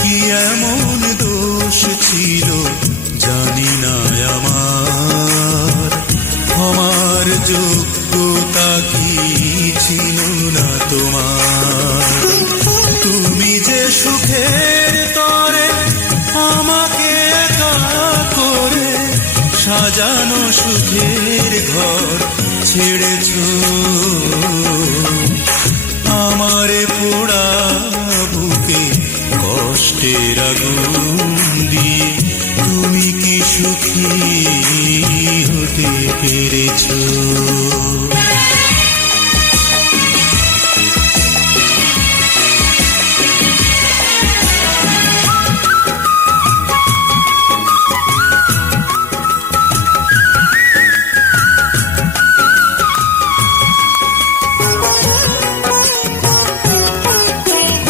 কি এমন দোষ ছিল জানি না আমার, আমার যোগ্যতা কি ছিল না তোমার। তুমি যে সুখের তরে আমাকে একা করে সাজানো সুখের ঘর ছেড়েছ, আমারে পোড়া বুকে কষ্টের আগুন